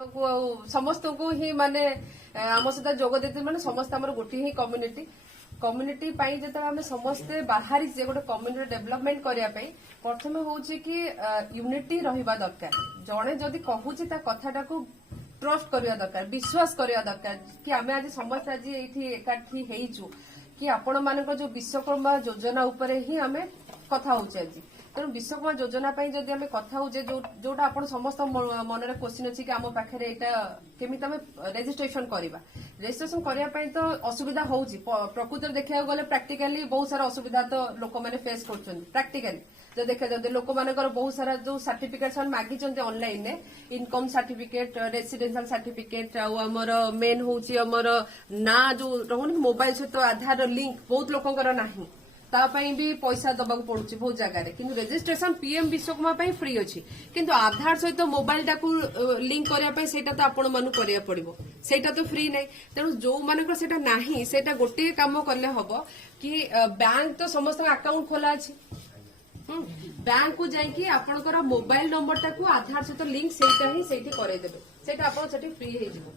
समस्त को ही माने आम सहित जोग देते माने समस्त आम गोटे ही कम्युनिटी कम्युनिटी जो आम समस्ते बाहरी जे गोटे कम्युनिटी डेभलपमेंट करने प्रथम हूँ कि यूनिटी रहा दरकार जड़े जदि कहूँ कथाटा को ट्रस्ट करवा दरकार विश्वास करवा दरकार कि आम आज समस्त आज ये एकाठी होइचु कि आपण मान जो विश्वकर्मा योजना उपरे ही आम कथा होचे आज तेणु विश्वकर्मा योजना जदि आम कथा होचे जोटा आपण समस्त मन में क्वेश्चन अच्छी कि आम पाखे यहाँ केमी आम रेजिस्ट्रेशन करवा रेजिस्ट्रेशन करने तो असुविधा होउची प्रकृत देखा गले प्राक्टिकली बहुत सारा असुविधा तो लोक मैंने फेस कर प्राक्टिकली जो देखा जाते लोक मान बहुत सारा जो सर्टिफिकेट मागिंट ऑनलाइन ने इनकम सर्टिफिकेट रेसिडेंशियल सर्टिफिकेट आमर मेन होची आमर ना जो रहूनी मोबाइल सहित आधार लिंक बहुत लोकंकर नाही तापाई भी पैसा दबाक पड़ुछि बहुत जगह कि रेजिस्ट्रेशन पीएम विश्वकर्मा फ्री अच्छी किंतु आधार सहित मोबाइल टाकू लिंक करने सेटा तो आपण मानु करिया पड़िबो सेटा तो फ्री नहीं तेणु जो मानकर सेटा नाही सेटा गोटे काम करले हबो कि बैंक तो समस्त अकाउंट खोला अछि बैंक को जाइए आपणकर मोबाइल नंबर टाकू आधार सहित लिंक सेटा ही सेठी करई देबे सेटा आपण सेठी फ्री हे जिवो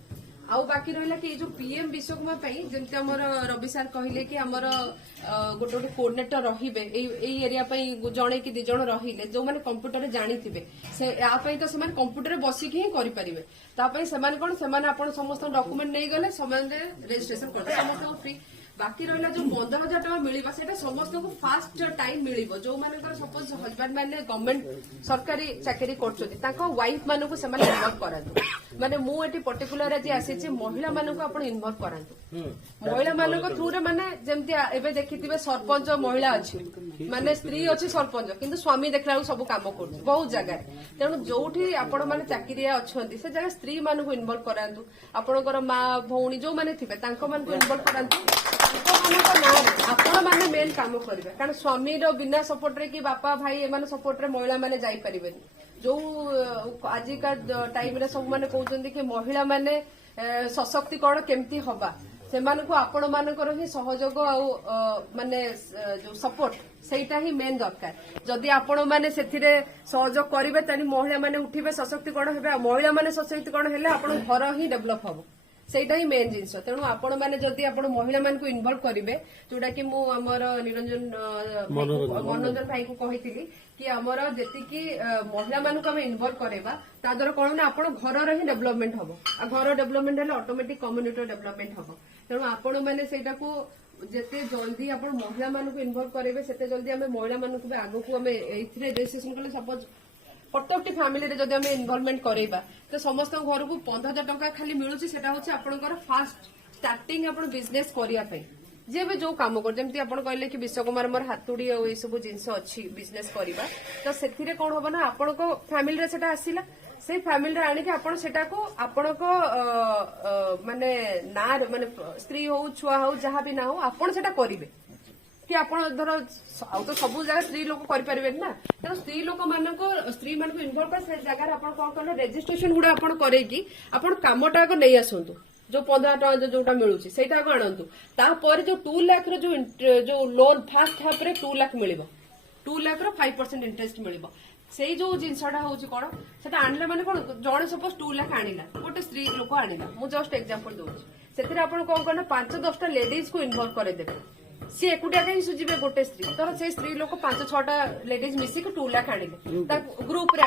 आउ बाकी रहा कि जो पीएम विश्वकर्मा जमी आम रवि सार कहले कि आमर गोटे गोटे कोऑर्डिनेटर रहिबे एरिया जड़े कि दी जण रहिले जो माने कंप्यूटर जानी थे से तो से कंप्यूटर बसिक ही करें तापाई से कौन से समस्त डॉक्यूमेंट नहीं गले रेजिस्ट्रेशन कर समस्त फ्री बाकी रहा जो 15,000 टका मिलवा से समस्त को फास्ट टाइम मिल जो मानकर सपोज हजबैंड मैंने गवर्नमेंट सरकारी चाकरी कर वाइफ मान को इनवल्व करातु माने मुझे पर्टिकुलर आज आसी महिला मान को आप इनवल्व करातु महिला मान थ्रू रे माने जमती एबे देखिथिबे सरपंच महिला अच्छी माने स्त्री अच्छी सरपंच किंतु स्वामी देखला सब काम कर बहुत जगह तेणु जोठी आपण माने चाकरिया अच्छी से जगह स्त्री मान को इनवल्व करातु आपणकर माँ भौणी जो माने थिबे तांको मान को इनवल्व करातु आपण मैंने मेन कम करेंगे कारण स्वामी बिना सपोर्ट रे कि बापा भाई एम सपोर्ट रे महिला मैंने जापरें जो आजिका टाइम रे सब मैंने कहते कि महिला मैंने सशक्तिकरण केमती हवा से आपण मानकर ही सहयोग माने जो सपोर्ट सेटा ही मेन दरकार जदि आपण माने सेथिरे सहयोग करेंगे तानी महिला माने उठिबे सशक्तिकरण हेबे महिला माने सशक्तिकरण हेले आपण घर ही डेभलप हबो सेटा ही मेन जिनस तेणु आपण मैंने जदि आपण महिला मान को इनवल्व करेंगे जोटा कि आमर निरंजन मनोरंजन भाई को कही कि आमर जी महिला मान को इनवल्व करवा ता द्वारा कौन ना आपण घर ही डेभलपमेंट हम घर डेभलपमेंट हेले ऑटोमेटिक कम्युनिटी डेभलपमेंट हम तेणु आपण मैंने सेटा को जिते जल्दी आप महिला मान को इनवल्व करेंगे सेते जल्दी आम महिला मान को आग को रेजिस्ट्रेशन कले सपोज प्रत्येक फैमिली रे जदि आम इनवल्वमेंट करवा तो समस्त घर को 15,000 टका खाली मिलूची सेटा होची आपनकर फास्ट स्टार्टिंग आपण बिजनेस करिया पे जे भी जो काम कर जमती आपण कहले कि विश्वकर्मा मोर हातुड़ी और ये सब जिनस अच्छी बिजनेस करवा तो सेथिरे कोन होबा ना आपण को फैमिली रे सेटा आसीला से फैमिली रे आनी कि आपण सेटा को आपण को माने ना माने स्त्री हो छुआ हो जहां भी ना हो आपण सेटा करिवे कि आपण धर आउ तो सब जगह स्त्री लोक करें ना तेना स्त्री लोक मान स्त्री मान इनवल्व कर से जगह कौन कल रेजिस्ट्रेशन गुड़ा करेगी कामटा नहीं आसतु जो 15,000 टका जोटा मिलूची सेटा आणतु तापर जो 2 लाख जो लोन फास्ट हाफ रे 2 लाख मिल 2 लाख 5% इंटरेस्ट मिल से जो जिनसा हूँ कौन से आने मैंने कौन जड़े सपोज 2 लाख आणला गोटे स्त्री लोक आणला मु जस्ट एग्जांपल दूसरी से कौन करना 5-10 लेडीज को इनवल्व करेदेवे सी एकुटिया कहीं सुझे गोटे स्त्री तो से स्त्री लोक 5-6 लेडीज मिसिक 2 लाख आने ग्रुप रे